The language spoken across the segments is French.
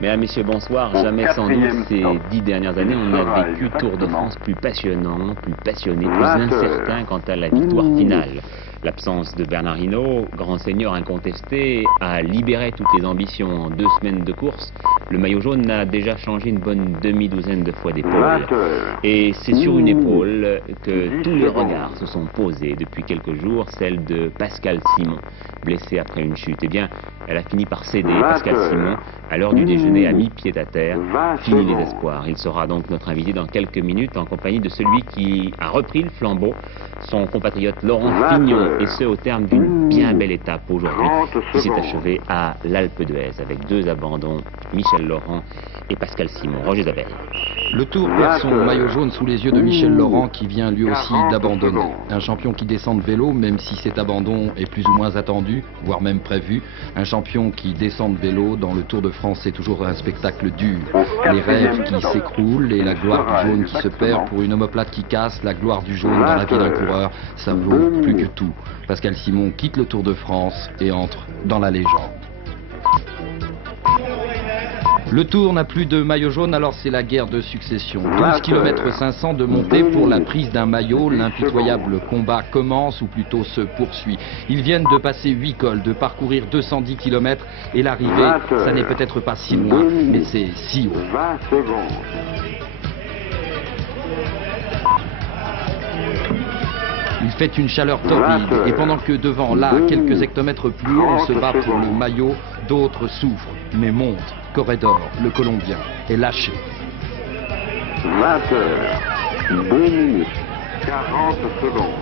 Mesdames, Messieurs, bonsoir. Jamais sans doute ces 10 dernières années, on a vécu Tour de France plus passionnant, plus passionné, plus incertain quant à la victoire finale. L'absence de Bernard Hinault, grand seigneur incontesté, a libéré toutes les ambitions. En 2 semaines de course, le maillot jaune a déjà changé une bonne demi-douzaine de fois d'épaule. Et c'est sur une épaule que tous les regards se sont posés depuis quelques jours, celle de Pascal Simon, blessé après une chute. Eh bien, elle a fini par céder. Pascal Simon, à l'heure du déjeuner, a mis pied à terre, fini les espoirs. Il sera donc notre invité dans quelques minutes en compagnie de celui qui a repris le flambeau, son compatriote Laurent Fignon, et ce au terme d'une bien belle étape aujourd'hui qui s'est achevée à l'Alpe d'Huez avec 2 abandons, Michel Laurent et Pascal Simon. Roger Zabel. Le Tour perd son maillot jaune sous les yeux de Michel Laurent qui vient lui aussi d'abandonner. Un champion qui descend de vélo, même si cet abandon est plus ou moins attendu, voire même prévu. Un champion qui descend de vélo dans le Tour de France, c'est toujours un spectacle dur. Les rêves qui s'écroulent et la gloire du jaune qui se perd pour une omoplate qui casse. La gloire du jaune dans la vie d'un coureur, ça vaut plus que tout. Pascal Simon quitte le Tour de France et entre dans la légende. Le Tour n'a plus de maillot jaune, alors c'est la guerre de succession. 12 km 500 de montée pour la prise d'un maillot. L'impitoyable combat commence, ou plutôt se poursuit. Ils viennent de passer 8 cols, de parcourir 210 km, et l'arrivée, ça n'est peut-être pas si loin, mais c'est si haut. Il fait une chaleur torride, et pendant que devant, là, quelques hectomètres plus haut, on se bat pour le maillot, d'autres souffrent, mais montent. Corredor, le Colombien, est lâché. 20 heures, 2 minutes, 40 secondes.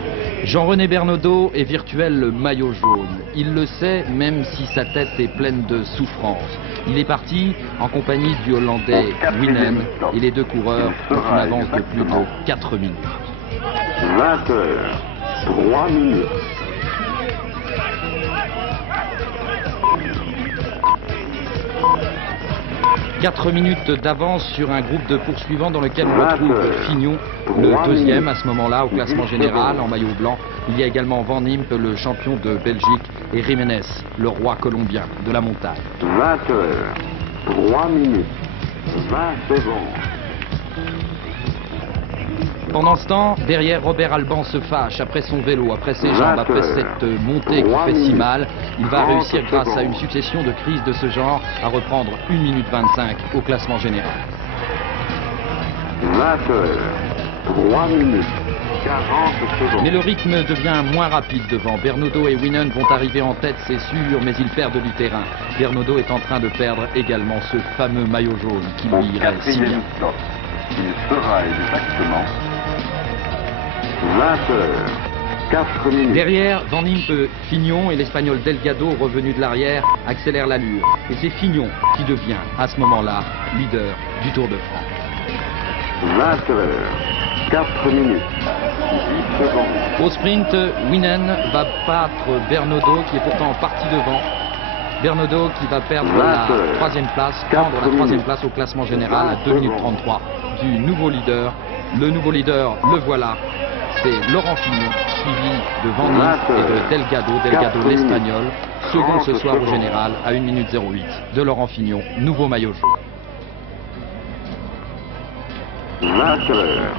Jean-René Bernaudot est virtuel le maillot jaune. Il le sait, même si sa tête est pleine de souffrance. Il est parti en compagnie du Hollandais Winen, et les 2 coureurs ont une avance de plus de 4 minutes. 20 heures, 3 minutes. 4 minutes d'avance sur un groupe de poursuivants dans lequel on retrouve Fignon, le 2e à ce moment-là au classement général en maillot blanc. Il y a également Van Impe, le champion de Belgique, et Jiménez, le roi colombien de la montagne. 20 heures, 3 minutes, 20 secondes. Pendant ce temps, derrière, Robert Alban se fâche après son vélo, après ses jambes, après cette montée qui fait si mal. Il va réussir, grâce à une succession de crises de ce genre, à reprendre 1 minute 25 au classement général. 20 heures, 3 minutes, 40 secondes. Mais le rythme devient moins rapide devant. Bernaudot et Winen vont arriver en tête, c'est sûr, mais ils perdent du terrain. Bernaudot est en train de perdre également ce fameux maillot jaune qui lui irait si bien. Il sera exactement 20 heures, 4 minutes. Derrière, Van Impe, Fignon et l'Espagnol Delgado, revenu de l'arrière, accélèrent l'allure. Et c'est Fignon qui devient, à ce moment-là, leader du Tour de France. 20 heures, 4 minutes, 10 secondes. Au sprint, Winen va battre Bernaudot, qui est pourtant parti devant. Bernaudot qui va perdre la 3e place, prendre la 3e place au classement général à 2 minutes 33 du nouveau leader. Le nouveau leader, le voilà. C'est Laurent Fignon, suivi de Van Impe et de Delgado, Delgado l'Espagnol, second ce soir au général à 1 minute 08 de Laurent Fignon, nouveau maillot jaune. 20 heures,